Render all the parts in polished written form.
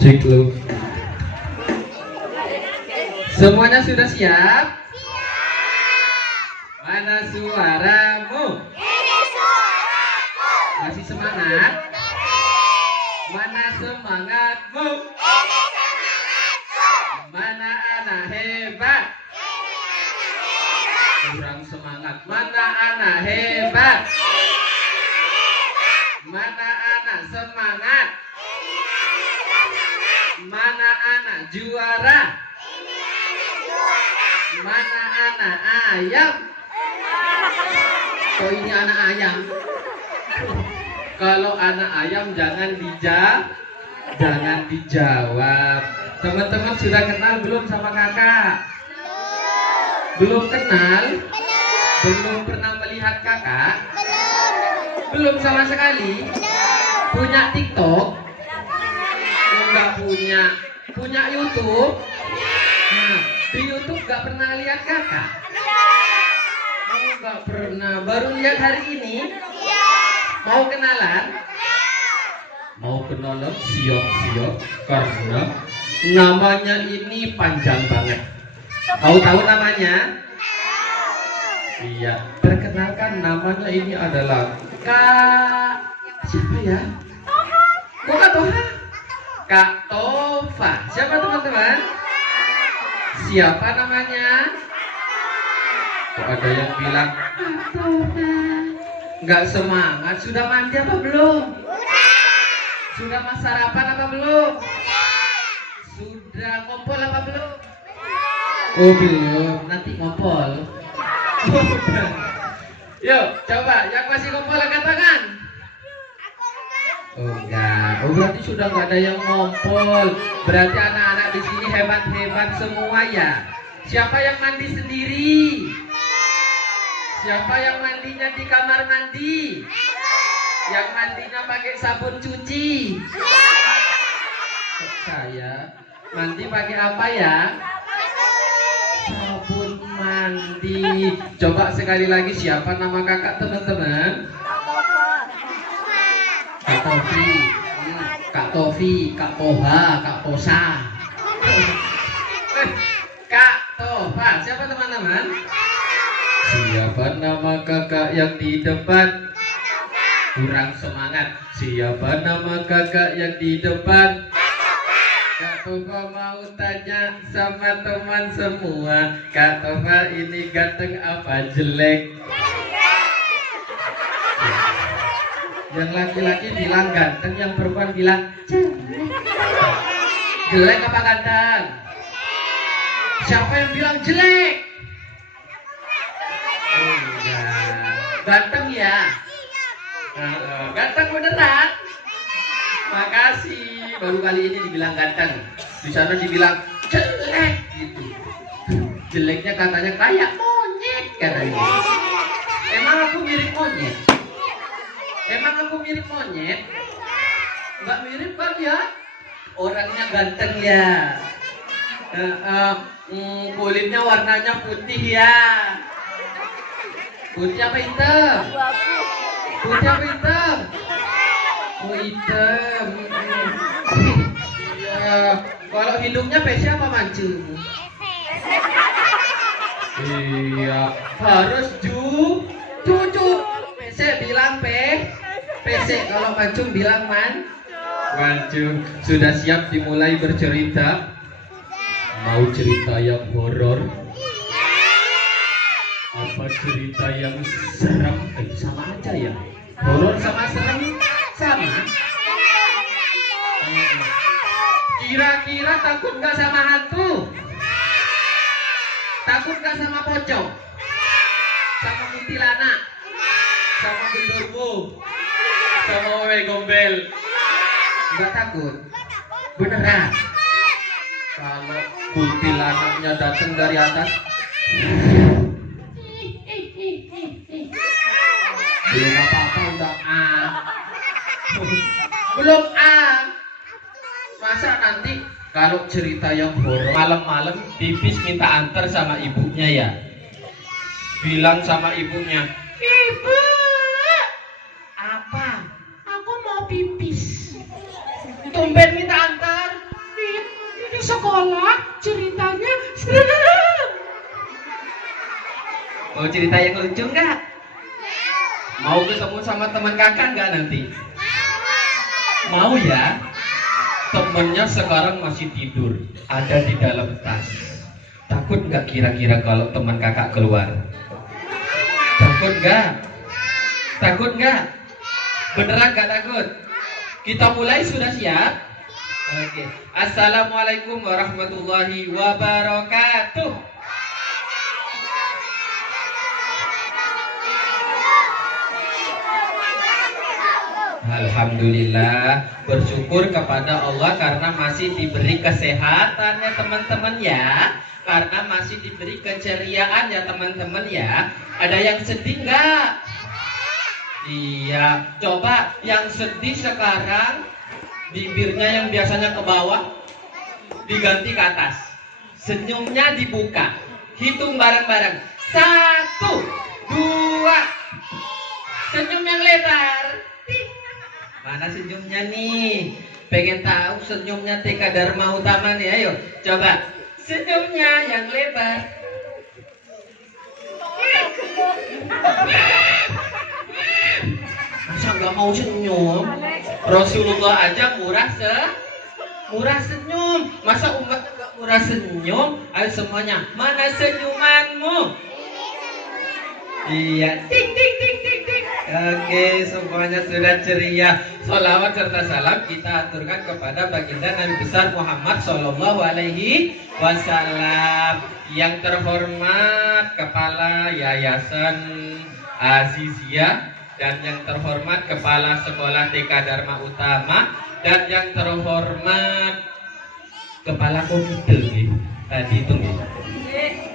Cek lu. Semuanya sudah siap? Mana suaramu? Ini suaraku. Masih semangat? Mana semangatmu? Ini semangatku. Mana anak hebat? Ini anak hebat. Kurang semangat. Mana anak hebat? Mana anak semangat? Ini anak semangat. Mana anak juara? Ini anak juara. Mana anak ayam? Oh, ini anak ayam. Kalau anak ayam jangan dijawab. Teman-teman sudah kenal belum sama kakak? Belum kenal? Belum pernah melihat kakak? Belum sama sekali? Punya TikTok? Enggak punya. Punya YouTube? Nah, di YouTube enggak pernah lihat kakak? Oh, enggak pernah. Baru lihat hari ini? Mau kenalan? Mau kenalan? Siap-siap. Karena namanya ini panjang banget. Mau tahu namanya? Iya. Perkenalkan, namanya ini adalah Kak... Siapa ya? Kok Kak Toha? Kak Tova. Siapa teman-teman? Siapa namanya? Kok ada yang bilang Kak Tova? Nggak semangat. Sudah mandi apa belum? Sudah mas sarapan apa belum? Sudah kompol apa belum? Oh belum. Nanti kompol. Yuk coba yang masih kompol angkat tangan. Oh enggak. Oh berarti sudah nggak ada yang ngompol. Berarti anak-anak di sini hebat-hebat semua ya. Siapa yang mandi sendiri? Siapa yang mandinya di kamar mandi? Yang mandinya pakai sabun cuci? Kok saya? Mandi pakai apa ya? Sabun mandi. Coba sekali lagi, siapa nama kakak teman-teman? Kak Tofi, Kak Tofi, Kak Toha, Kak Tosa. Kak Tova, siapa teman-teman? Siapa nama kakak yang di depan? Kurang semangat. Siapa nama kakak yang di depan? Kak Tova mau tanya sama teman semua, Kak Tova ini ganteng apa jelek? Yang laki-laki bilang ganteng, yang perempuan bilang jelek. Jelek apa ganteng? Siapa yang bilang jelek? Oh, enggak. Ganteng ya? Ganteng beneran? Makasih. Baru kali ini dibilang ganteng. Di sana dibilang jelek gitu. Jeleknya katanya kayak monyet katanya. Emang aku mirip monyet? Emang aku mirip monyet? Enggak mirip kan ya? Orangnya ganteng ya. Kulitnya warnanya putih ya. Putih apa hitam? Putih apa hitam? Oh hitam. Iya. Kalau hidungnya pesek apa mancung? Iya. Harus cucu. Pesek bilang pesek. Kalau mancung bilang mancung. Sudah siap dimulai bercerita? Mau cerita yang horor? Apa cerita yang serem? Sama aja ya. Horor sama serem sama. Kira-kira takut gak sama hantu? Takut gak sama pocong? Sama kuntilanak? Sama genderuwo? Sama wewe gombel? Gak takut? Beneran? Kalau kuntilanaknya datang dari atas, belum apa-apa udah belum masa nanti Kalau cerita yang horor, malam-malam pipis minta antar sama ibunya ya. Bilang sama ibunya, "Ibu, apa? Aku mau pipis." Tumben minta antar. Ini di sekolah ceritanya serem. Mau cerita yang lucu nggak? Mau ketemu sama teman kakak nggak nanti? Mau ya? Temennya sekarang masih tidur, ada di dalam tas. Takut nggak kira-kira kalau teman kakak keluar? Takut nggak? Takut nggak? Beneran nggak takut? Kita mulai, sudah siap? Oke. Assalamualaikum warahmatullahi wabarakatuh. Alhamdulillah, bersyukur kepada Allah karena masih diberi kesehatan ya teman-teman ya. Karena masih diberi keceriaan ya teman-teman ya. Ada yang sedih nggak? Iya, coba yang sedih sekarang bibirnya yang biasanya ke bawah diganti ke atas. Senyumnya dibuka. Hitung bareng-bareng. 1, 2. Senyum yang lebar. Mana senyumnya nih? Pengen tahu senyumnya TK Dharma Utama nih, ayo coba senyumnya yang lebar. Masa nggak mau senyum? Rasulullah aja murah senyum. Masa umat nggak murah senyum? Ayo semuanya, mana senyumanmu? Iya, ting ting ting ting ting. Oke, semuanya sudah ceria. Salawat serta salam kita aturkan kepada baginda Nabi besar Muhammad Sallallahu Alaihi Wasallam. Yang terhormat Kepala Yayasan Azizia, dan yang terhormat Kepala Sekolah TK Dharma Utama, dan yang terhormat Kepala Komite tadi itu nih.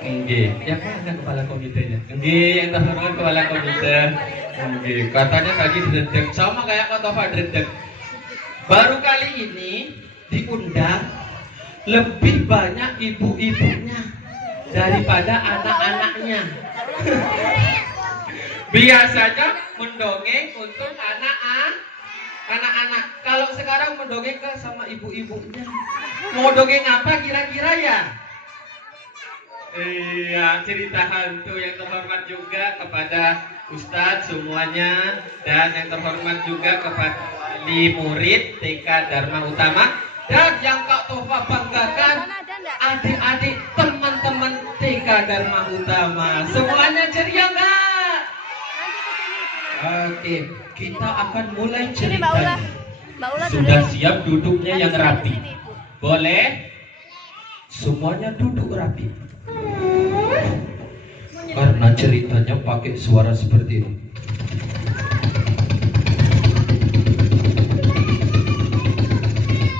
Nggih, yang mana kepala komitenya? Nggih, yang terhormat kepala komite. Nggih, katanya tadi dredeg sama kayak Kak Tova dredeg. Baru kali ini diundang lebih banyak ibu-ibunya daripada anak-anaknya. Biasanya mendongeng untuk anak-anak. Kalau sekarang mendongeng ke sama ibu-ibunya. Mau dongeng apa kira-kira ya? Iya, cerita hantu. Yang terhormat juga kepada Ustadz semuanya, dan yang terhormat juga kepada wali murid TK Dharma Utama, dan yang Kak Tova banggakan adik-adik teman-teman TK Dharma Utama. Semuanya ceria nggak? Oke, kita akan mulai ceritanya. Sudah siap duduknya yang rapi? Boleh? Semuanya duduk rapi. Karena ceritanya pakai suara seperti ini.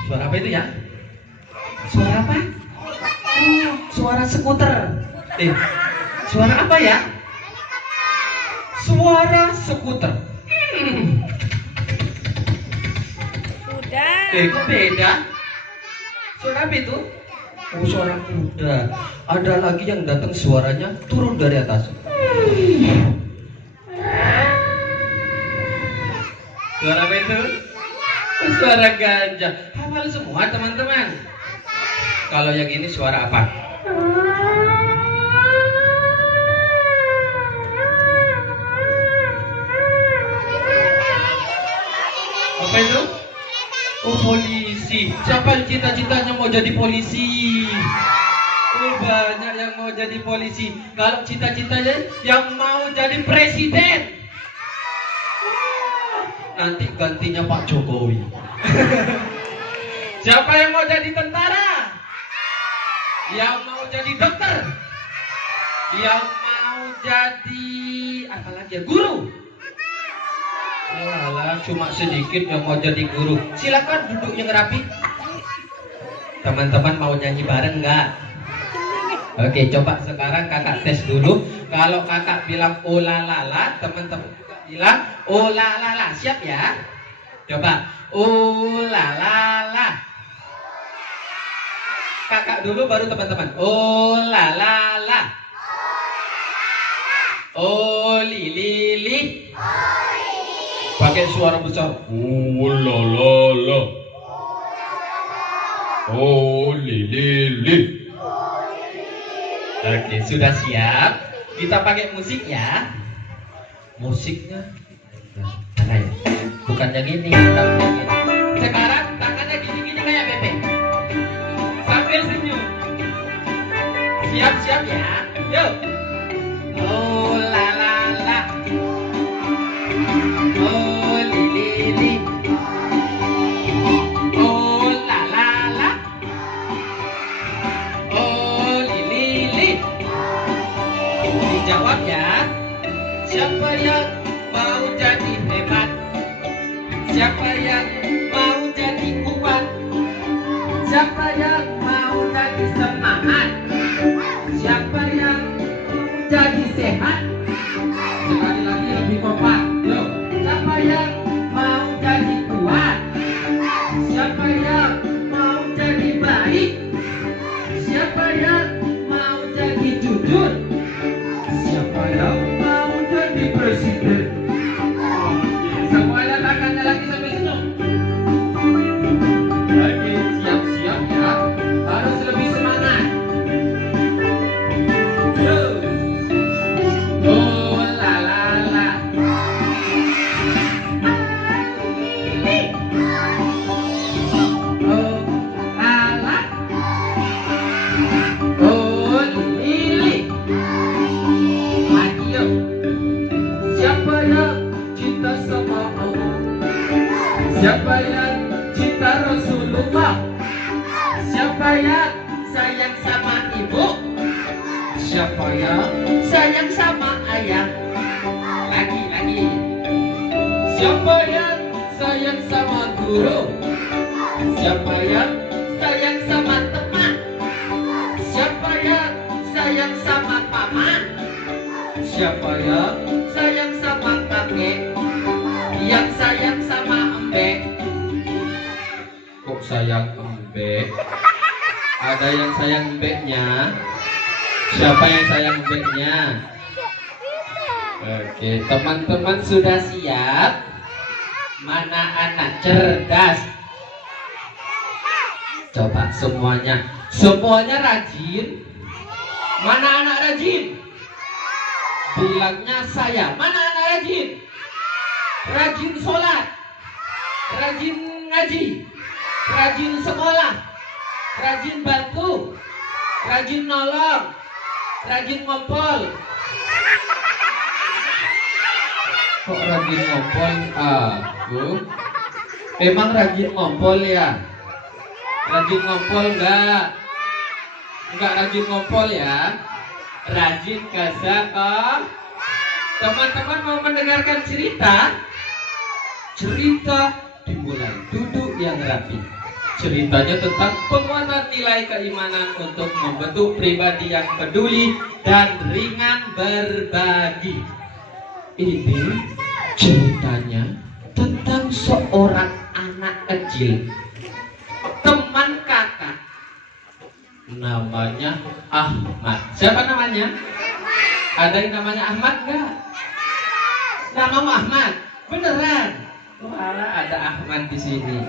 Suara apa itu ya? Suara apa? Oh, suara skuter. Suara apa ya? Suara skuter. Kok beda? Suara apa itu? Oh, suara kuda. Ada lagi yang datang suaranya turun dari atas. Suara apa itu? Suara gajah. Hafal semua teman-teman. Kalau yang ini suara apa? Apa itu? Oh, polisi. Siapa yang cita-citanya mau jadi polisi? Oh, banyak yang mau jadi polisi. Kalau cita-citanya yang mau jadi presiden, nanti gantinya Pak Jokowi. Siapa yang mau jadi tentara? Yang mau jadi dokter? Yang mau jadi apa lagi ya? Guru? Alah, cuma sedikit yang mau jadi guru. Silakan duduk yang rapi. Teman-teman mau nyanyi bareng nggak? Oke, coba sekarang kakak tes dulu. Kalau kakak bilang olalala, teman-teman juga bilang olalala. Siap ya? Coba olalala. Kakak dulu baru teman-teman. Oh la la la. Oh li li li. Pakai suara besar. Oh la la la. Oh li li li. Oke, sudah siap? Kita pakai musik ya. Musiknya mana ya? Bukan yang ini, tapi yang ini. Sekarang tangannya gini-gini kayak Pepe. Sambil senyum. Siap-siap ya. Yuk. Oh la la la. Oh li li li. Oh la la la. Oh li li li. Dijawab ya. Siapa yang mau jadi hebat? Siapa yang mau jadi kuat? Siapa yang mau jadi semangat? Siapa yang jadi sehat? Sekali lagi lebih kompak. Yuk. Siapa yang mau jadi kuat? Siapa yang mau jadi baik? Siapa yang mau jadi jujur? Siapa yang mau jadi presiden? Semuanya tangannya lagi sambil senyum. Oke, siap-siap ya. Harus lebih semangat. Yuk. Oh la la la. Oh la la. Oh lili. Lagi yuk. Siapa yang cinta sama Allah? Siapa yang cinta Rasulullah? Siapa yang sayang sama ibu? Siapa yang sayang sama ayah? Lagi. Siapa yang sayang sama guru? Siapa yang sayang sama teman? Siapa yang sayang sama paman? Siapa yang sayang sama kakek? Yang sayang sama embek? Kok sayang embek? Ada yang sayang embeknya? Siapa yang sayang embeknya? Oke, teman-teman sudah siap? Mana anak cerdas? Coba semuanya. Semuanya rajin? Mana anak rajin? Bilangnya saya. Mana anak rajin? Rajin sholat, rajin ngaji, rajin sekolah, rajin bantu, rajin nolong, rajin ngompol. Kok rajin ngompol? Aku emang rajin ngompol ya? Rajin ngompol enggak? Enggak rajin ngompol ya? Rajin kok? Teman-teman mau mendengarkan cerita? Cerita dimulai duduk yang rapi. Ceritanya tentang penguatan nilai keimanan untuk membentuk pribadi yang peduli dan ringan berbagi. Ini ceritanya tentang seorang anak kecil, teman kakak, namanya Ahmad. Siapa namanya? Ada yang namanya Ahmad nggak? Namamu Ahmad? Beneran? Wah, ada Ahmad di sini.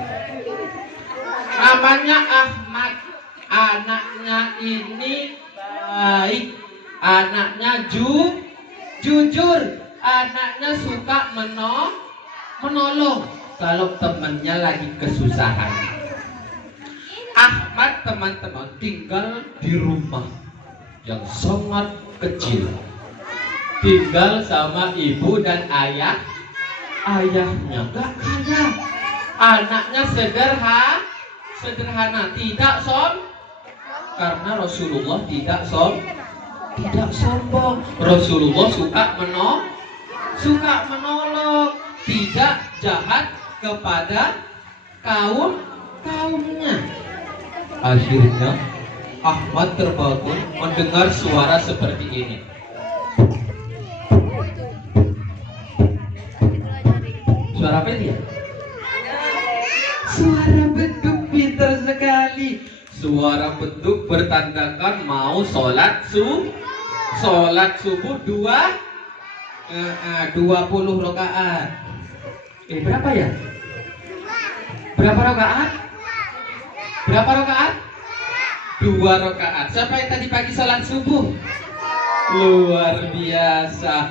Namanya Ahmad. Anaknya ini baik. Anaknya jujur. Anaknya suka menolong kalau temannya lagi kesusahan. Ahmad teman-teman tinggal di rumah yang sangat kecil. Tinggal sama ibu dan ayah. Ayahnya gak kaya. Anaknya sederhana, tidak karena Rasulullah tidak sombong. Rasulullah suka menolong, tidak jahat kepada kaumnya. Akhirnya Ahmad terbangun mendengar suara seperti ini. Suara apa dia? Suara beduk pintar sekali. Suara beduk bertandakan mau sholat subuh 20 rakaat. Berapa ya? Berapa rakaat? Berapa rakaat? 2 rakaat. Siapa yang tadi pagi sholat subuh? Luar biasa.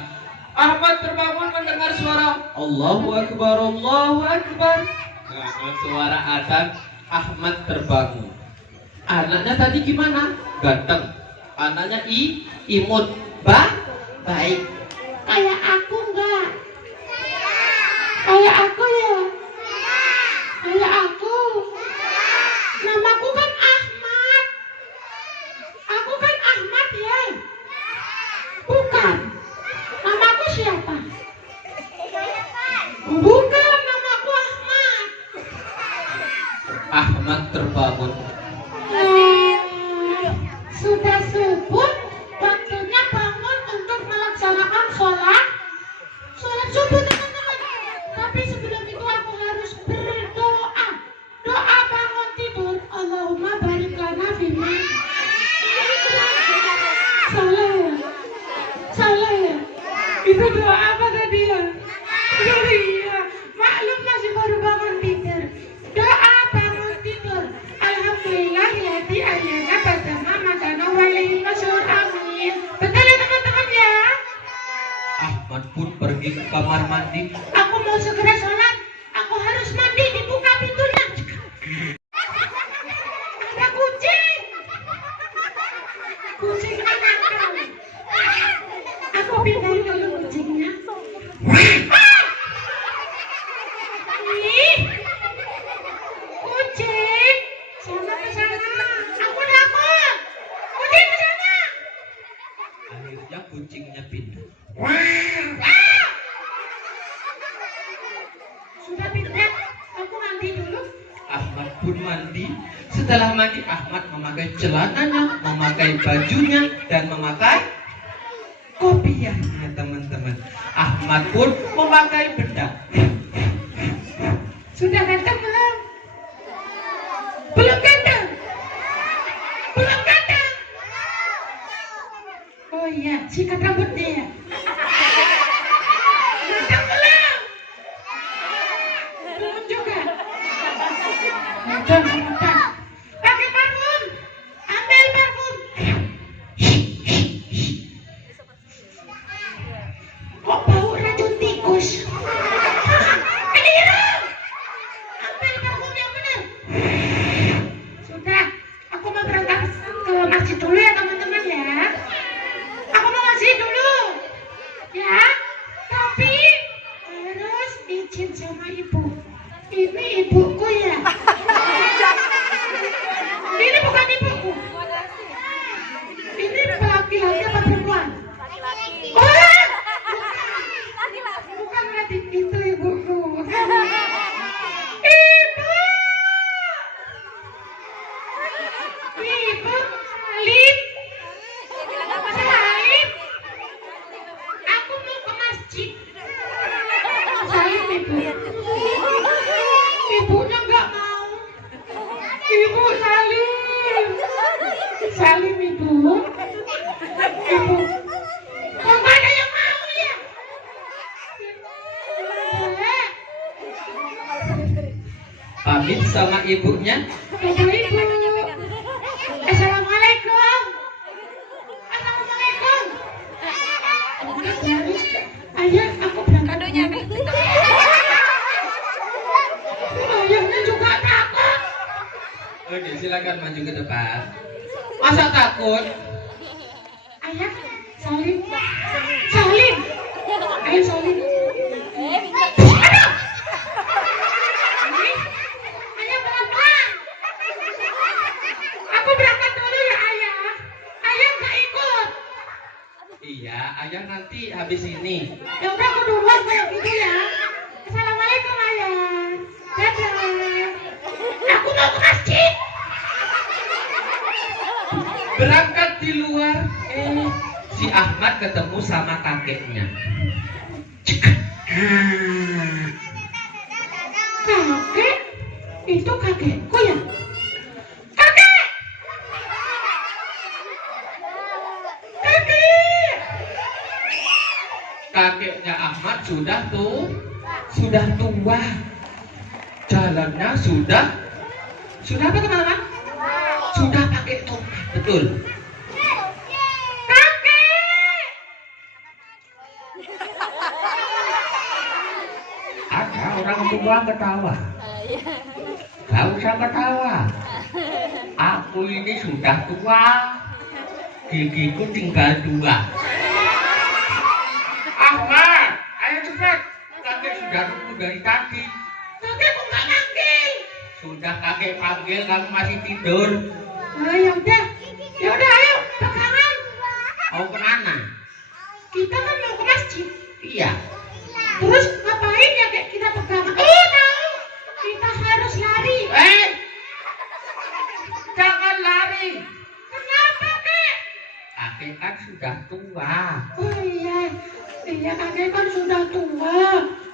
Ahmad terbangun mendengar suara Allahu Akbar, Allahu Akbar. Suara adzan, Ahmad terbangun. Anaknya tadi gimana? Ganteng. Anaknya imut. Baik. Kayak aku enggak? Kayak aku ya? Kayak aku. Namaku kan Ahmad. Aku kan Ahmad ya? Bukan. Namaku siapa? Bukan, namaku Ahmad. Ahmad terbangun. Sudah subuh, waktunya bangun untuk melaksanakan sholat subuh, teman-teman. Tapi sebelum itu aku harus berdoa. Doa bangun tidur. Allahumma barik lana fima. Salah ya. Itu doa apa tadi ya? Iya. Maklum masih baru bangun tidur. Doa bangun tidur. Alhamdulillah ya di ayyana badama makana walaihi masyur. Amin. Betul ya teman-teman ya? Ahmad pun pergi ke kamar mandi. Aku mau segera sholat. Aku harus mandi. Dibuka pintunya. Ada kucing. Kucing anak kau. Aku pindahin dulu kucingnya. Ih, kucing, sana ke sana. Aku takut. Kucing ke sana. Akhirnya kucingnya pindah. Sudah pindah. Aku mandi dulu. Ahmad pun mandi. Setelah mandi, Ahmad memakai celananya, memakai bajunya, dan memakai kopiahnya, teman-teman. Ahmad pun memakai bedak. Sudah ganteng belum? Belum ganteng? Belum ganteng? Oh iya, sikat rambutnya ya. Ganteng belum? Belum juga. Ganteng. Pakai parfum. Ambil parfum. Kok bau racun tikus? Keliru. Ambil parfum yang benar. Sudah, aku mau berangkat ke masjid dulu ya teman-teman ya. Aku mau masjid dulu, ya. Tapi harus izin sama ibu. Ini ibuku ya. Ini bukan ibuku. Ini laki-laki apa perempuan? Oh, bukan adik itu ibuku. Ibu Salim. Aku mau ke masjid. Salim ibu. Ibunya nggak mau. Ibu Salim. Salim ibu. Ibu. Kok nggak ada yang mau ya? Boleh. Pamit sama ibunya. Ibu. Assalamualaikum. Assalamualaikum. Ayah, aku berangkat. Ayahnya juga takut. Oke, silakan maju ke depan. Masa takut? Ayah, Salim. Salim. Ayo Salim. Aduh. Ayah pelan-pelan. Aku berangkat dulu ya ayah. Ayah nggak ikut. Iya, ayah nanti habis ini. Ya udah aku duluan kayak gitu ya. Assalamualaikum ayah. Dadah. Aku mau ke masjid. Berangkat di luar, si Ahmad ketemu sama kakeknya. Kakek? Itu kakekku ya? Kakek! kakeknya Ahmad sudah tua. Jalannya sudah apa teman-teman? Sudah pakai tongkat, betul. Ada orang tua ketawa. Gak usah ketawa. Aku ini sudah tua. Gigiku tinggal 2. Ahmad, ayo cepat. Kakek sudah nunggu dari tadi. Kakekku nggak manggil. Sudah kakek panggil, kamu masih tidur. Ya udah, ayo pegangan. Mau kemana? Kita kan mau ke masjid. Iya. Terus ngapain ya kayak kita pegangan? Tahu. Kita harus lari. Jangan lari. Kenapa, Kek? Kakek kan sudah tua. Oh iya, kakek kan sudah tua.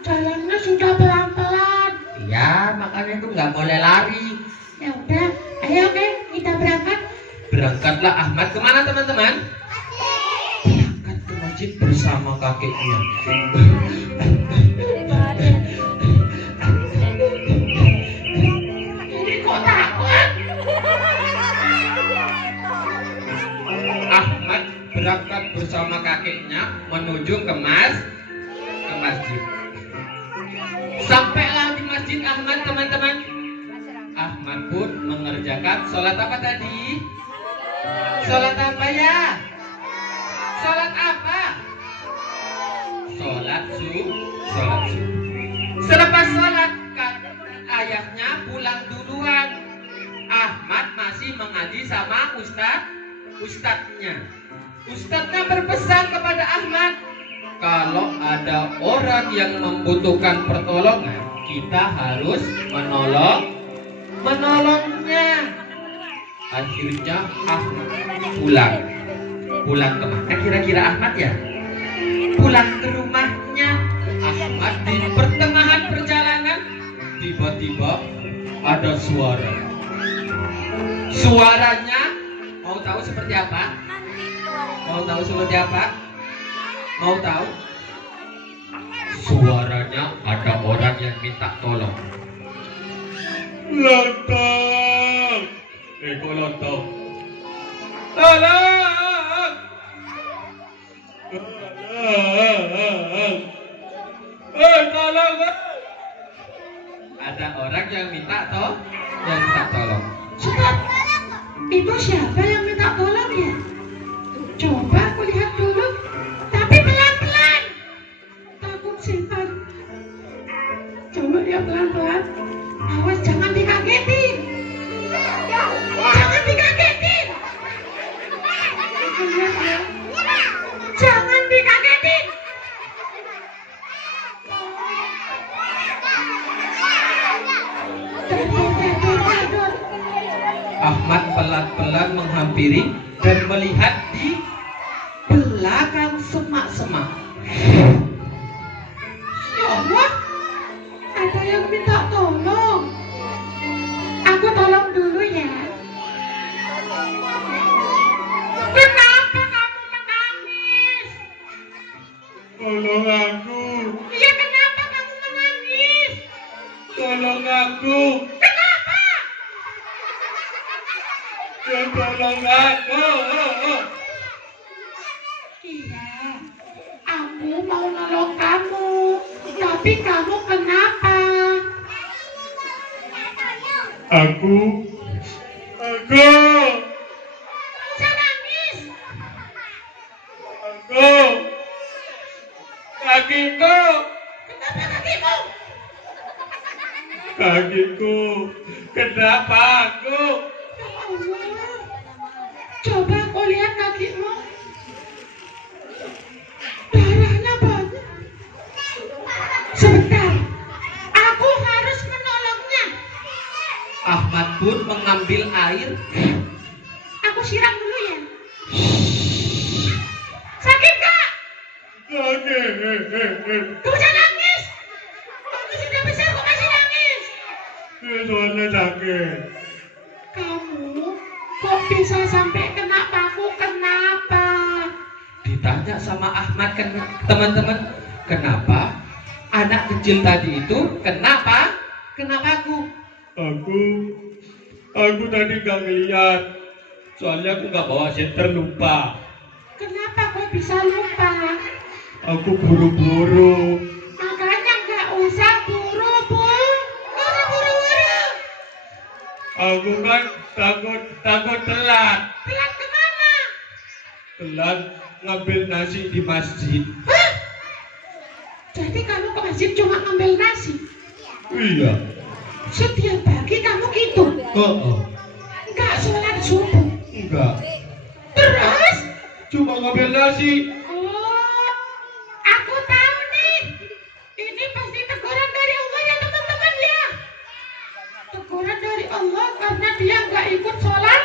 Jalannya sudah pelan-pelan. Iya, makanya itu nggak boleh lari. Ya udah, ayo Kek, kita berangkat. Berangkatlah Ahmad kemana teman-teman? Berangkat ke masjid bersama kakeknya. Ini kok takut? Ahmad berangkat bersama kakeknya menuju ke masjid. Sampailah di masjid Ahmad teman-teman. Ahmad pun mengerjakan sholat apa tadi? Sholat apa ya? Sholat apa? Sholat subuh. Selepas sholat, ayahnya pulang duluan. Ahmad masih mengaji sama ustadznya. Ustadznya berpesan kepada Ahmad, kalau ada orang yang membutuhkan pertolongan, kita harus menolongnya. Akhirnya Ahmad pulang kemana kira-kira Ahmad ya? Pulang ke rumahnya. Ahmad di pertengahan perjalanan tiba-tiba ada suaranya. Mau tahu seperti apa? Mau tahu? Suaranya ada orang yang minta tolong. Lontong. Kok lontong? Tolong. Tolong. Ada orang yang minta tolong. Stop. Itu siapa yang minta tolong ya? Coba aku lihat dulu. Tapi pelan-pelan. Takut setan. Coba dia pelan-pelan. Awas jangan dikagetin. Jangan dikagetin. Jangan dikagetin. Ahmad pelan-pelan menghampiri dan melihat di belakang semak-semak. Ya Allah, ada yang minta tolong. Aku tolong dulu ya. Kenapa kamu menangis? Tolong aku. Ya kenapa kamu menangis? Tolong aku. Kenapa? Ya tolong aku. Iya, aku mau nolong kamu. Tapi kamu kenapa? Aku. Jangan nangis. Kakiku. Kenapa kakimu? Kakiku. Kenapa aku? Ya Allah. Coba aku lihat kakimu. Darahnya banyak. Sebentar. Aku harus menolongnya. Ahmad pun mengambil air. Aku siram dulu ya. Sakit gak? Sakit. Kamu jangan nangis. Kamu sudah besar kok masih nangis. Soalnya sakit. Kamu kok bisa sampai kena paku? Kenapa? Ditanya sama Ahmad kan teman-teman. Kenapa? Anak kecil tadi itu kenapa? Kenapa aku? Aku tadi gak ngeliat. Soalnya aku gak bawa senter, lupa. Kenapa kok bisa lupa? Aku buru-buru. Makanya nggak usah buru-buru. Nggak usah buru-buru. Aku kan takut telat. Telat kemana? Telat ngambil nasi di masjid. Hah? Jadi kamu ke masjid cuma ngambil nasi? Iya. Setiap pagi kamu gitu? Oh. Nggak sholat subuh? Enggak. Terus? Cuma ngambil nasi. Oh, aku tahu nih. Ini pasti teguran dari Allah ya teman-teman ya. Teguran dari Allah karena dia nggak ikut sholat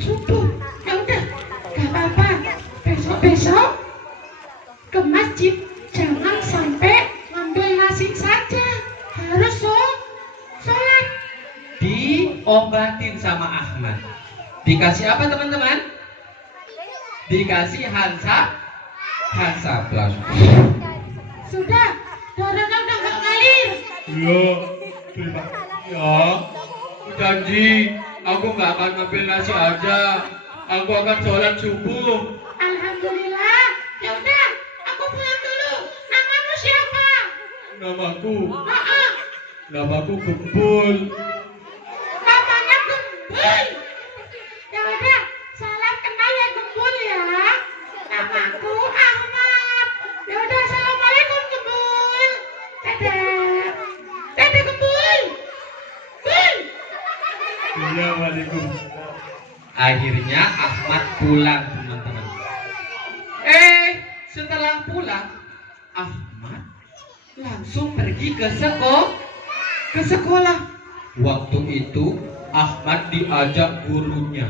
subuh. Ya udah, nggak apa-apa. Besok ke masjid jangan sampai ngambil nasi saja. Harus sholat. Diobatin sama Ahmad. Dikasih apa teman-teman? Dikasih Hansa Plus. Sudah, darahnya udah nggak ngalir. Ya, terima. Ya, aku janji. Aku nggak akan ngambil nasi aja. Aku akan sholat subuh. Alhamdulillah. Ya udah, aku pulang dulu. Namamu siapa? Namaku Maaf, Gempul. namanya Gembul. Ya udah, salam kenal ya Gembul ya. Namaku Ahmad. Ya udah, assalamualaikum Gembul. Dadah. Dadah Gembul. Gembul. Iya, waalaikumsalam. Akhirnya Ahmad pulang teman-teman. Setelah pulang Ahmad langsung pergi ke sekolah. Waktu itu Ahmad diajak gurunya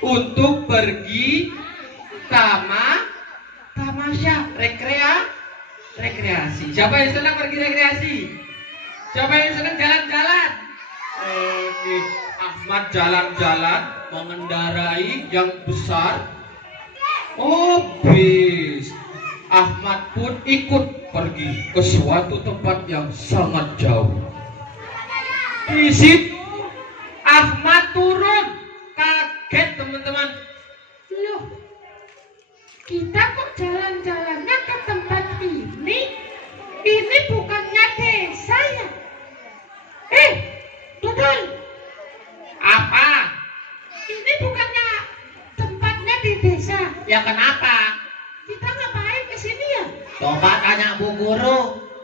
untuk pergi tamasya rekreasi. Siapa yang senang pergi rekreasi? Siapa yang senang jalan-jalan? Oke, Ahmad jalan-jalan mengendarai yang besar. Bis. Ahmad pun ikut pergi ke suatu tempat yang sangat jauh. Di situ Ahmad turun, kaget teman-teman. Loh, kita kok jalan-jalannya ke tempat ini? Ini bukannya desa ya? Dodol, Apa? ini bukannya tempatnya di desa? Ya kenapa? Kita ngapain ke sini ya? Coba tanya Bu Guru.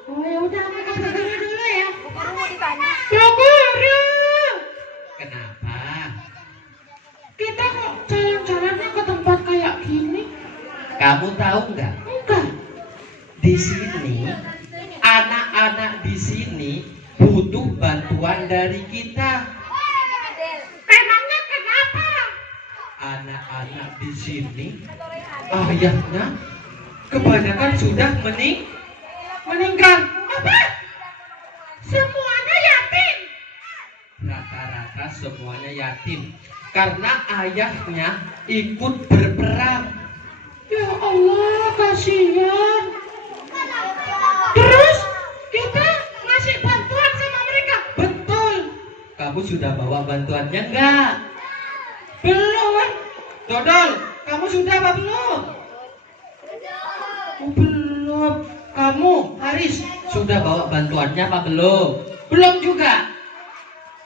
Oh ya udah, aku ke guru dulu ya. Mau ditanya. Bu Guru, Kenapa? kita kok jalan-jalannya ke tempat kayak gini? Kamu tahu nggak? Enggak. Di sini anak-anak di sini butuh bantuan dari kita. Emangnya kenapa? Anak-anak di sini ayahnya kebanyakan sudah meninggal. Apa? Semuanya yatim? Rata-rata semuanya yatim karena ayahnya ikut berperang. Ya Allah, kasihan. Terus kita ngasih bantuan sama mereka? Betul. Kamu sudah bawa bantuannya enggak? Belum. Dodol, kamu sudah apa belum? Oh, belum. Kamu, Haris, sudah bawa bantuannya apa belum? Belum juga.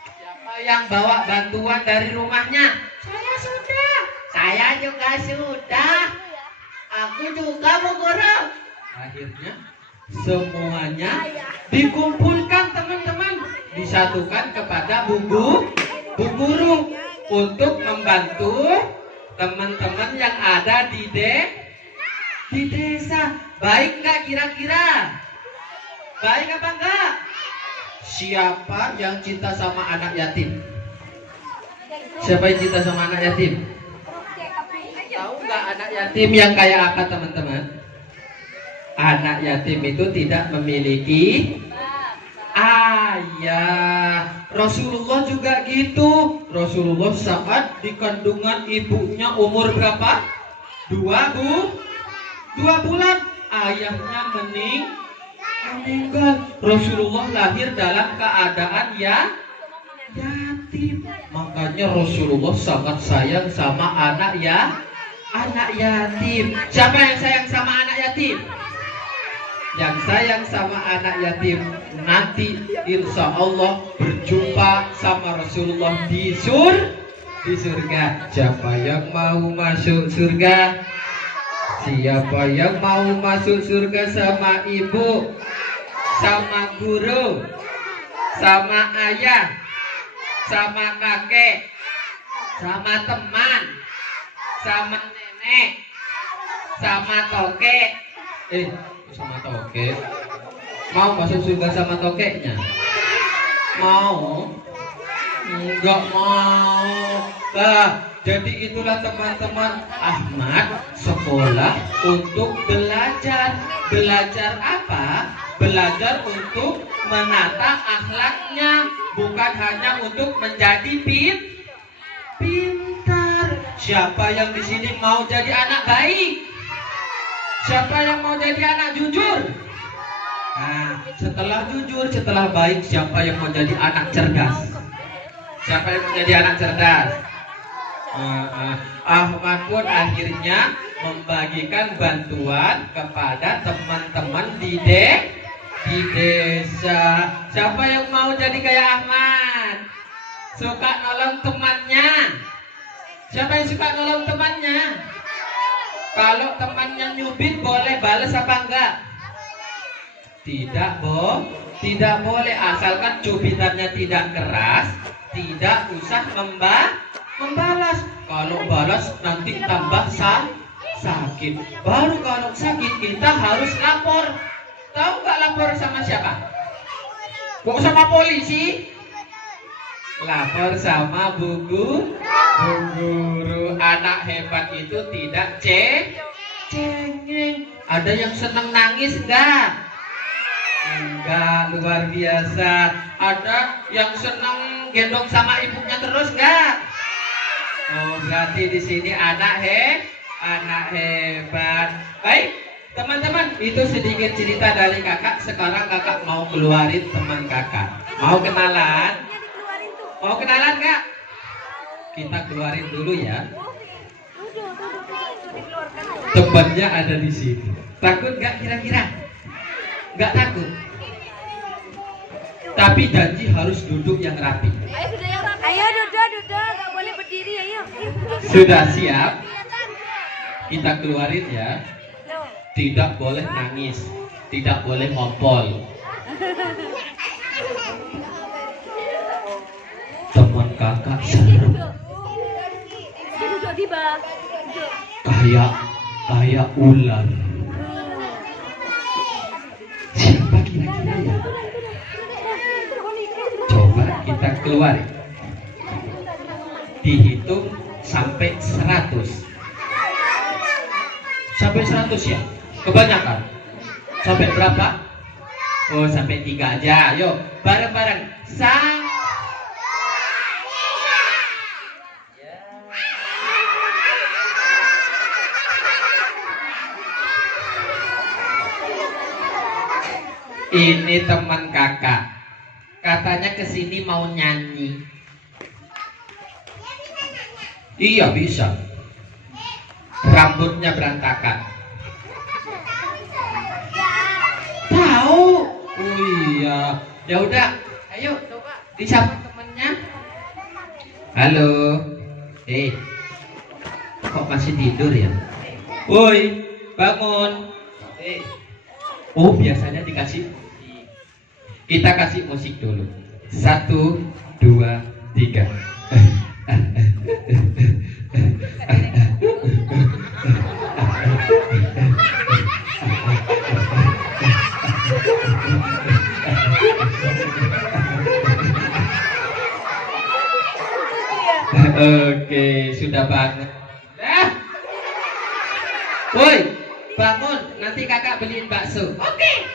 Siapa yang bawa bantuan dari rumahnya? Saya sudah. Saya juga sudah. Aku juga, Bu Guru. Akhirnya semuanya dikumpulkan teman-teman, disatukan kepada Bu Guru untuk membantu teman-teman yang ada di desa. Baik nggak kira-kira? Baik apa enggak? Siapa yang cinta sama anak yatim? Siapa yang cinta sama anak yatim? Tahu nggak anak yatim yang kayak apa teman-teman? Anak yatim itu tidak memiliki ayah. Rasulullah juga gitu. Rasulullah saat di kandungan ibunya umur berapa? 2 bulan ayahnya meninggal. Rasulullah lahir dalam keadaan yatim. Makanya Rasulullah sangat sayang sama anak yatim. Siapa yang sayang sama anak yatim? Yang sayang sama anak yatim nanti insya Allah berjumpa sama Rasulullah di surga. Siapa yang mau masuk surga? Siapa yang mau masuk surga sama ibu, sama guru, sama ayah, sama kakek, sama teman, sama nenek, sama tokek? Sama tokek? Mau masuk surga sama tokeknya? Mau? Enggak mau. Jadi itulah teman-teman, Ahmad sekolah untuk belajar. Belajar apa? Belajar untuk menata akhlaknya, bukan hanya untuk menjadi pintar. Siapa yang di sini mau jadi anak baik? Siapa yang mau jadi anak jujur? Nah, setelah jujur, setelah baik, siapa yang mau jadi anak cerdas? Siapa yang mau jadi anak cerdas? Ahmad pun akhirnya membagikan bantuan kepada teman-teman di desa. Siapa yang mau jadi kayak Ahmad? Suka nolong temannya? Siapa yang suka nolong temannya? Kalau temannya nyubit boleh balas apa enggak? Tidak boleh, asalkan cubitannya tidak keras, tidak usah membalas. Kalau balas nanti tambah sakit. Baru kalau sakit kita harus lapor. Tahu nggak lapor sama siapa? Kok sama polisi? Lapor sama bu guru. Anak hebat itu tidak cengeng. Ada yang seneng nangis enggak? Enggak, luar biasa. Ada yang seneng gendong sama ibunya terus enggak? Oh, berarti di sini anak hebat. Baik, teman-teman, itu sedikit cerita dari kakak. Sekarang kakak mau keluarin teman kakak. Mau kenalan? Mau kenalan nggak? Kita keluarin dulu ya. Temannya ada di sini. Takut nggak kira-kira? Nggak takut. Tapi janji harus duduk yang rapi. Ayo duduk, nggak boleh berdiri, ayo. Sudah siap? Kita keluarin ya. Tidak boleh nangis, tidak boleh ngompol. Teman kakak serem. Duduk di bawah. Kayak ular. Siapa kira-kira ya? Coba kita keluarin. Dihitung sampai 100. Sampai 100 ya? Kebanyakan. Sampai berapa? Oh, sampai 3 aja. Yuk, bareng-bareng. Ini teman kakak. Katanya kesini mau nyanyi. Iya bisa. Rambutnya berantakan. Tahu? Oh iya. Ya udah, ayo coba disapa temennya. Halo. Kok masih tidur ya? Woi, bangun. Oh, biasanya dikasih. Kita kasih musik dulu. 1, 2, 3. Oke, sudah bangun. Woi, bangun. Nanti kakak beliin bakso. Oke.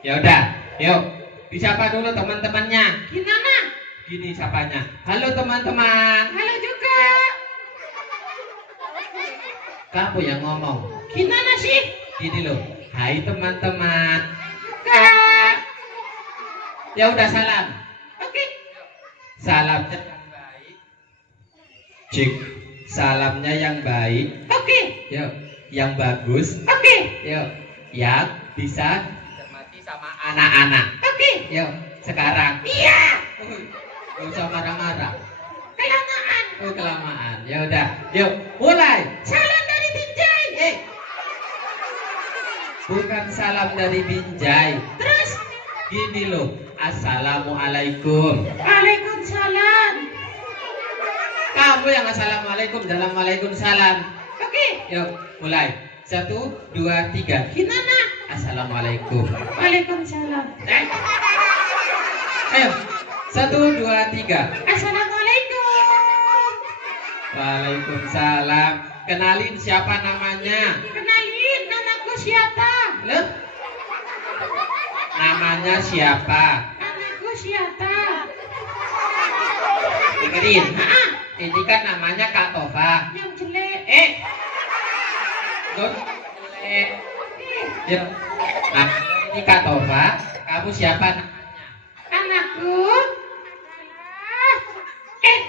Ya udah, yuk. Disapa dulu teman-temannya. Gimana? Gini sapanya. Halo teman-teman. Halo juga. Kamu yang ngomong. Gimana sih? Gini loh. Hai teman-teman. Kak. Ya udah salam. Oke. Salamnya yang baik. Cik. Salamnya yang baik. Oke. Yuk. Yang bagus. Oke. Yuk. Yang bisa dicermati sama anak-anak. Oke. Yuk. Sekarang. Iya. Gak usah marah-marah. Kelamaan. Oh kelamaan. Ya udah. Yuk. Mulai. Salam dari Binjai. Bukan salam dari Binjai. Terus. Gini loh. Assalamualaikum. Waalaikumsalam. Kamu yang assalamualaikum dalam waalaikumsalam. Oke. Yuk, mulai. 1, 2, 3. Gimana? Assalamualaikum. Waalaikumsalam. Ayo. 1, 2, 3. Assalamualaikum. Waalaikumsalam. Kenalin siapa namanya? Kenalin, namaku siapa? Loh? Namanya siapa? Namaku siapa? Dengerin. Ah, Ini kan namanya Kak Tova. yang jelek. Don. Yuk. Nah, ini Kak Tova. Kamu siapa namanya? Anakku. Eng.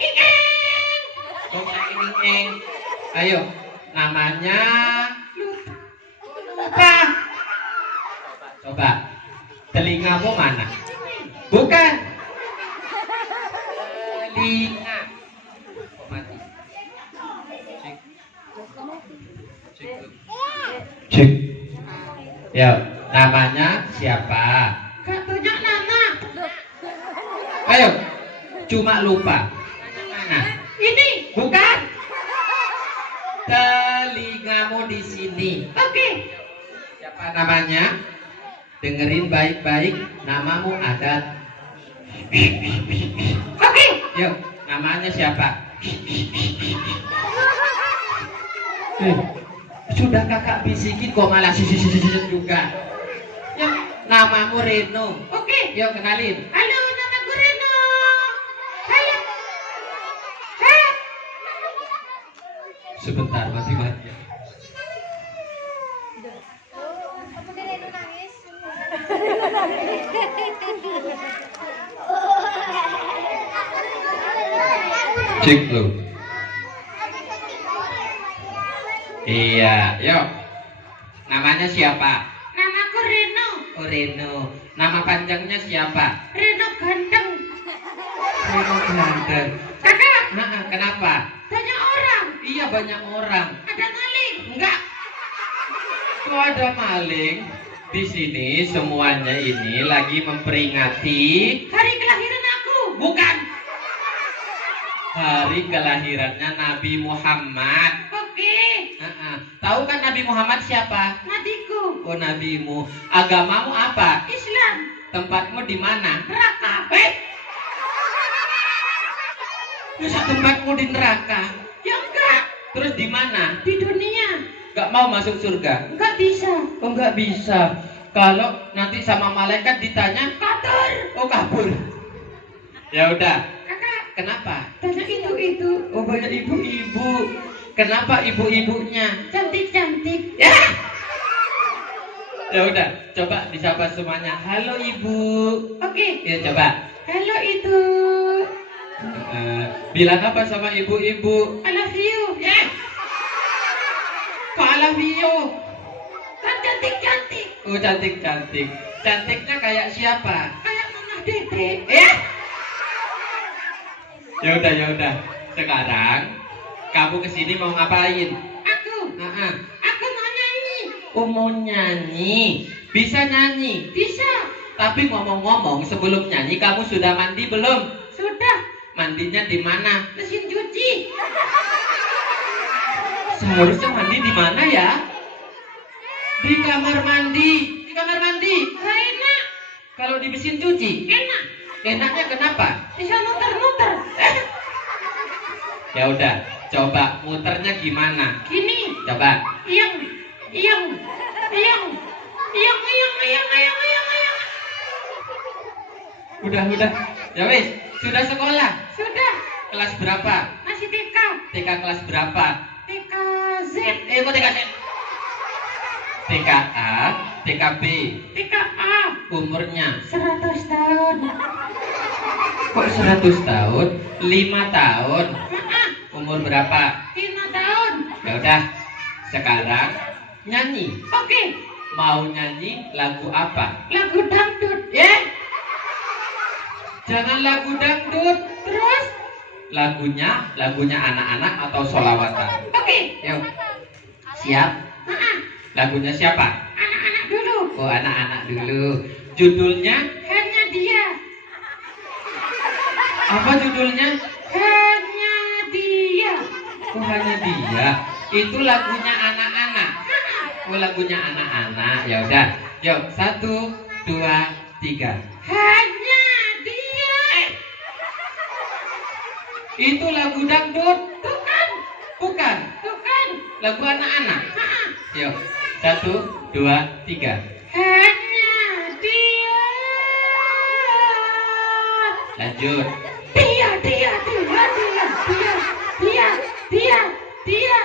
Oh, Eng. Ayo. Namanya. Lupa. Coba. Telingamu mana? Bukan. Telinga. Kok mati? Cik. Ya, namanya siapa? Gak punya nama. Ayo. Cuma lupa. Mana? Ini. Bukan. Telingamu di sini. Oke. Siapa namanya? Dengerin baik-baik. Namamu Adat. Oke. Yuk, namanya siapa? Sudah kakak bisikin kok malah sisi juga. Yuk, namamu Reno. Oke. Yuk, kenalin. Halo, namaku Reno. Halo. Halo. Sebentar, mati-mati. Cek lu. Iya, yuk. Namanya siapa? Namaku Reno. Oh, Reno. Nama panjangnya siapa? Reno ganteng. Reno ganteng. Kakak, Nah, kenapa? banyak orang. Iya, banyak orang. Ada maling. Enggak. Kok ada maling? Di sini semuanya ini lagi memperingati Hari kelahiran aku. bukan hari kelahirannya Nabi Muhammad. Oke. Tahu kan Nabi Muhammad siapa? Nadiku. Oh, nabimu. Agamamu apa? Islam. Tempatmu di mana? Neraka. Masa tempatmu di neraka? Ya enggak. Terus di mana? Di dunia. Gak mau masuk surga? Enggak bisa. Oh, nggak bisa. Kalau nanti sama malaikat ditanya, Kotor. oh kabur. Ya udah. Kakak, Kenapa? banyak itu. Oh, banyak ibu-ibu. Kenapa ibu-ibunya? Cantik-cantik. Ya. Ya udah, coba disapa semuanya. Halo ibu. Oke. Ya coba. Halo itu. Bilang apa sama ibu-ibu? I love you. Ya. Kok I love you? Kan cantik-cantik. Oh, cantik-cantik. Cantiknya kayak siapa? Kayak Mama Dede. Ya. Ya udah. Sekarang kamu kesini mau ngapain? Aku. Aku mau nyanyi. Oh, mau nyanyi. Bisa nyanyi. Bisa. Tapi ngomong-ngomong, sebelum nyanyi kamu sudah mandi belum? Sudah. Mandinya di mana? Mesin cuci. Seharusnya mandi di mana ya? Di kamar mandi. Di kamar mandi. Gak enak. Kalau di mesin cuci, Enak. enaknya kenapa? Bisa muter-muter. Ya udah, coba muternya gimana? Gini. Coba. Iyang. Udah. Ya wis, sudah sekolah. Sudah. Kelas berapa? Masih TK. TK kelas berapa? TK Z. kok TK. TKA, TKB. TKA. Umurnya 100 tahun. kok 100 tahun? 5 tahun. Umur berapa? 5 tahun. Ya udah. Sekarang nyanyi. Oke. Mau nyanyi lagu apa? Lagu dangdut. Jangan lagu dangdut. Terus? Lagunya anak-anak atau sholawatan. Oke. Yuk. Siap? Lagunya siapa? Anak-anak dulu. Oh, anak-anak dulu. Judulnya? Hanya dia. Apa judulnya? Hanya dia. Oh, hanya dia. Itu lagunya anak-anak. Oh, lagunya anak-anak. Ya udah. Yuk, 1, 2, 3. Hanya dia. Itu lagu dangdut. Bukan. Bukan. Bukan. Lagu anak-anak. Yuk, 1, 2, 3. Hanya dia. Lanjut. Dia.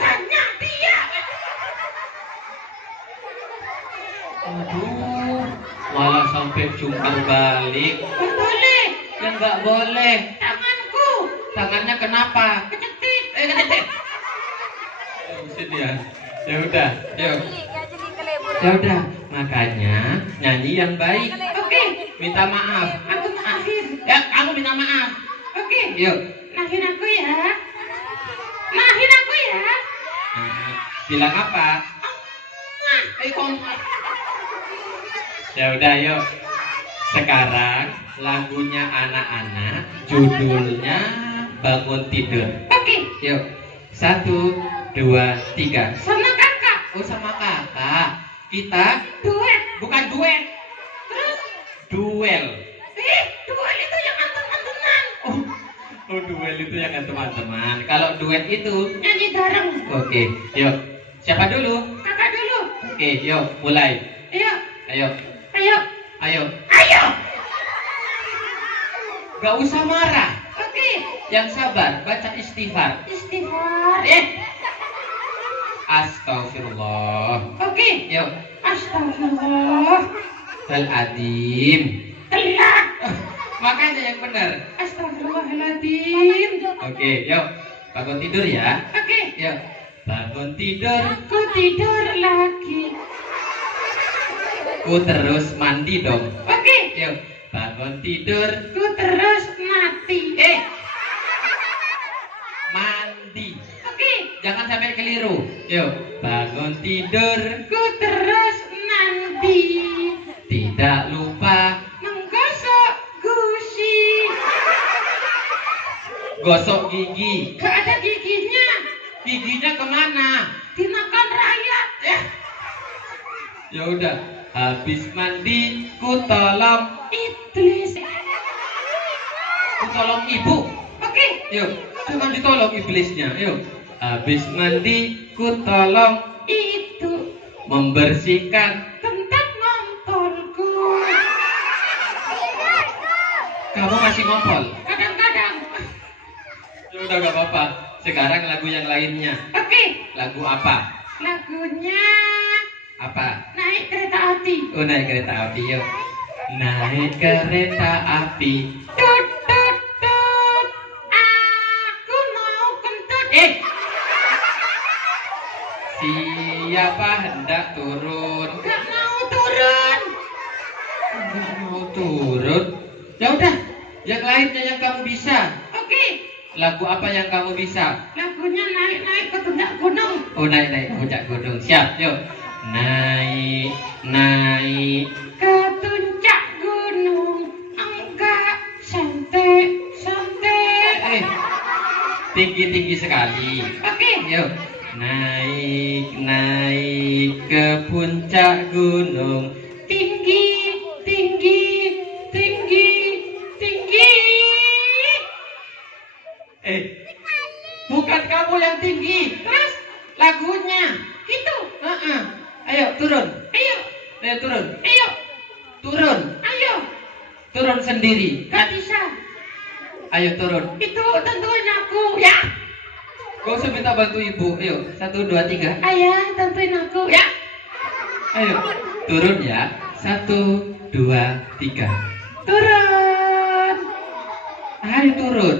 Hanya dia. Aduh, malah sampai jungkir balik. Nggak boleh. Ya nggak boleh. Tanganku. Tangannya kenapa? Kecetit. Kecetit. Sini ya. Ya udah, yuk. Nggak jadi kelebur. Ya udah, makanya nyanyi yang baik. Oke. Minta maaf. Aku maafin. Ya, kamu minta maaf. Oke. Yuk. Maafin aku ya. Maafin aku ya. Bilang apa? Ya udah, yuk. Sekarang lagunya anak-anak, judulnya Bangun Tidur. Oke. Yuk. 1, 2, 3. Sama kakak. Oh, sama kakak. Kita Duet. bukan duet, Terus? duel. Duel itu yang antum-antuman. Oh, duel itu yang teman-teman. Kalau duet itu, Nyanyi bareng. oke. Yuk. Siapa dulu? Kakak dulu. Oke, yuk, mulai. Ayo. Ayo, Ayo. ayo. Ayo. Gak usah marah. Oke. Yang sabar, baca istighfar. Istighfar. Astagfirullah. Oke. Yuk. Astagfirullah. Al-Adim. Telat. Makanya yang benar. Astagfirullahaladzim. Oke, yuk. Bangun tidur ya. Oke. Yuk. Bangun tidur. Aku tidur lagi. Ku terus mandi dong. Oke. Yuk. Bangun tidur. Ku terus mati. Mandi. Oke. Jangan sampai keliru. Yuk. Bangun tidur. Ku terus mandi. Tidak lupa Menggosok gusi. gosok gigi. Gak ada giginya. Giginya kemana? Dimakan rakyat. Ya udah. Habis mandi, ku tolong Iblis. ibu. Oke. Yuk, jangan ditolong iblisnya. Yuk. Habis mandi, ku tolong Itu membersihkan. tentang ngompolku. Kamu masih ngompol? Kadang-kadang. Ya udah, gak apa-apa. Sekarang lagu yang lainnya. Oke. Lagu apa? Lagunya Apa? Naik Kereta Api. Oh, naik kereta api. Yuk. Naik kereta api. Tut tut tut. Aku mau kentut. Siapa hendak turun? Gak mau turun. Nggak mau turun. Ya udah, yang lainnya yang kamu bisa. Oke. Lagu apa yang kamu bisa? Lagunya naik-naik ke puncak gunung. Oh, naik puncak gunung. Siap, yuk. Naik Ke puncak gunung. Enggak santai. tinggi sekali. Oke. Yuk. Naik ke puncak gunung. Tinggi. Bukan kamu yang tinggi. Terus Lagunya. gitu. Ayo turun. Ayo. Ayo turun. Ayo. Turun. Ayo. Turun sendiri. Gak bisa. Ayo turun. Itu tentuin aku ya. Gak usah minta bantu ibu. Ayo, 1, 2, 3. Ayah, bantuin aku ya. Ayo, turun ya. 1, 2, 3. Turun. Ayo turun.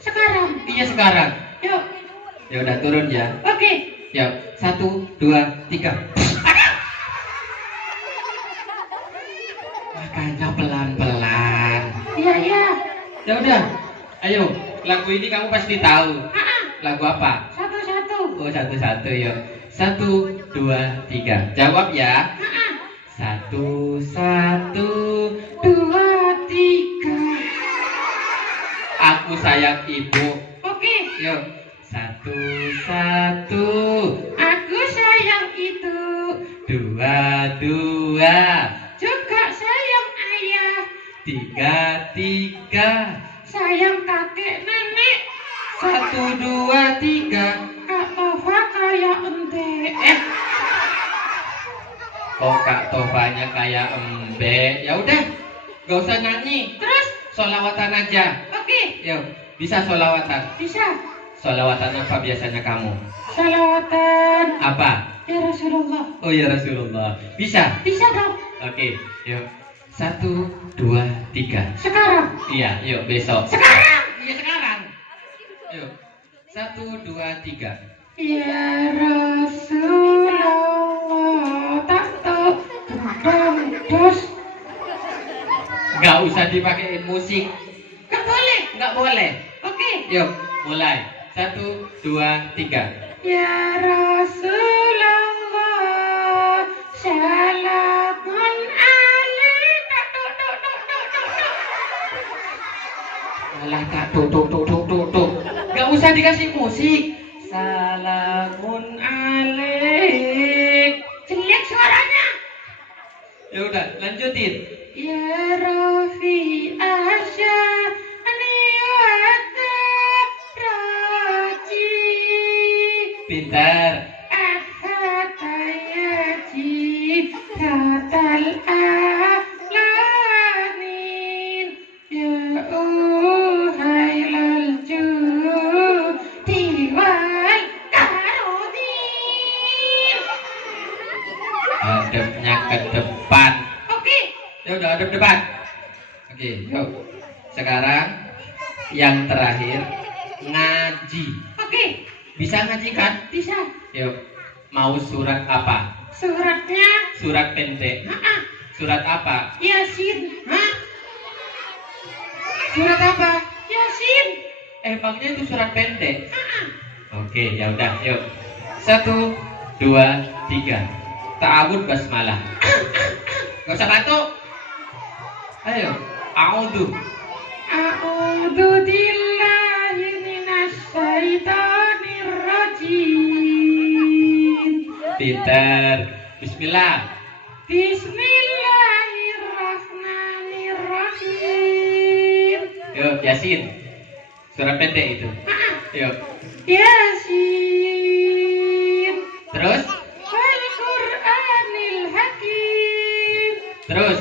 Sekarang. Iya sekarang. Yuk. Ya udah turun ya. Oke. Ya, 1, 2, 3. Makanya pelan-pelan. Iya, iya. Ya udah. Ayo, lagu ini kamu pasti tahu. Lagu apa? Satu-satu. Oh, satu-satu yuk. 1, 2, 3. Jawab ya. 1, 1, 2, 3. aku sayang ibu. Oke. Yuk. 1, 1, Aku sayang itu. 2, 2, Juga sayang ayah. 3, 3, Sayang kakek nenek. 1, 2, 3. Kak Tova kayak ente. Oh, Kak Tovanya kayak embe. Ya udah, gak usah nyanyi. Terus? Solawatan aja. Oke. Yuk, bisa solawatan. Bisa. Solawatan apa biasanya kamu? Salawatan. Apa? Ya Rasulullah. Oh ya Rasulullah. Bisa? Bisa dong. Oke, yuk. 1, 2, 3. Sekarang. Iya, yuk besok. Sekarang. Iya sekarang. Yuk. 1, 2, 3. Ya Rasulullah. Tak tahu. Gedang dos. Gak usah dipakai musik. Gak boleh. Nggak boleh. Oke. Yuk, mulai. 1, 2, 3. Ya Rasulullah. Salamun alaika. Alah tak tuh. Gak usah dikasih musik. Salamun alaik. Jelek suaranya. Ya udah, lanjutin. Ya Rafi Asya Aniwata Raji Pintar. Adhatayaji Ratal Alamin Ya Uhailal Judi wal Karodin. Hadapnya ke depan. Oke. Ya udah, hadap depan. Oke, yuk. Sekarang yang terakhir ngaji. Oke. Bisa ngaji kan? Bisa. Yuk. Mau surat apa? Suratnya Surat pendek. Surat apa? Yasin. Hah? Surat apa? Yasin. Emangnya itu surat pendek? Oke, ya udah, yuk. 1, 2, 3. Ta'awud basmalah. Gak usah batuk. Ayo, a'udhu. A'udzu billahi minas syaitonir rajim. Pintar. Bismillah. Bismillahirrahmanirrahim. Yuk, Yasin. Surat pendek itu. Yuk. Yasin. Terus, Wal Qur'anil Hakim. terus,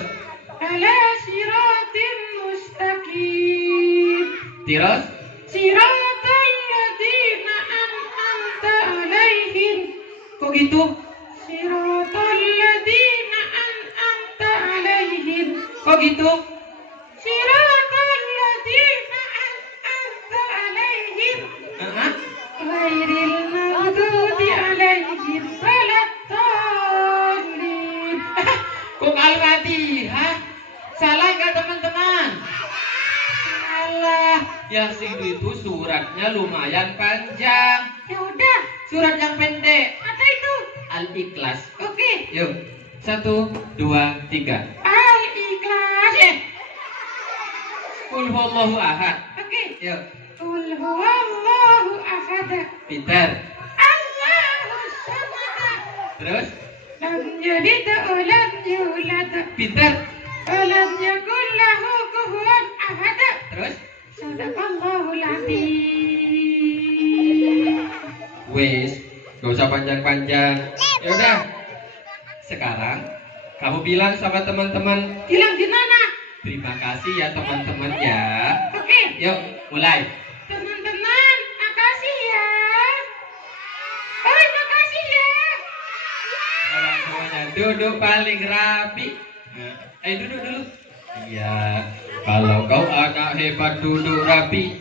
Ala siratim mustaqim. terus. Siratal ladzina an'amta alaihim. Kok gitu? Siratal ladzina an'amta alaihim. Kok gitu? Siratal ladzina an'amta alaihim. Hah? Ghairil maghdubi alaihim waladdallin. Kok Al-Fatihah? Salah nggak teman-teman? Salah. Yasin itu suratnya lumayan panjang. Ya udah, Surat yang pendek. apa itu? Al-Ikhlas. Oke. Yuk. 1, 2, 3. Al-Ikhlas. Qul huwallahu ahad. Oke. Yuk. Qul huwallahu ahad. Pintar. Allahus samad. Terus. Lam yalid wa lam yulad. Pintar. Wa lam yakul lahu kufuwan ahad. Terus. Sadaqallahul azim. Wes. Gak usah panjang-panjang. Ya udah. Sekarang kamu bilang sama teman-teman. Bilang gimana? Terima kasih ya teman-teman ya. Oke. Yuk, mulai. Teman-teman, makasih ya. duduk paling rapi. Duduk dulu. Iya, kalau kau anak hebat duduk rapi.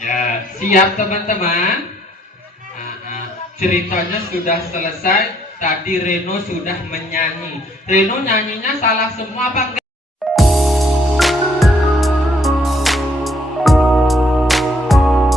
Ya, siap teman-teman. Ceritanya sudah selesai. Tadi Reno sudah menyanyi. Reno nyanyinya salah semua apa enggak?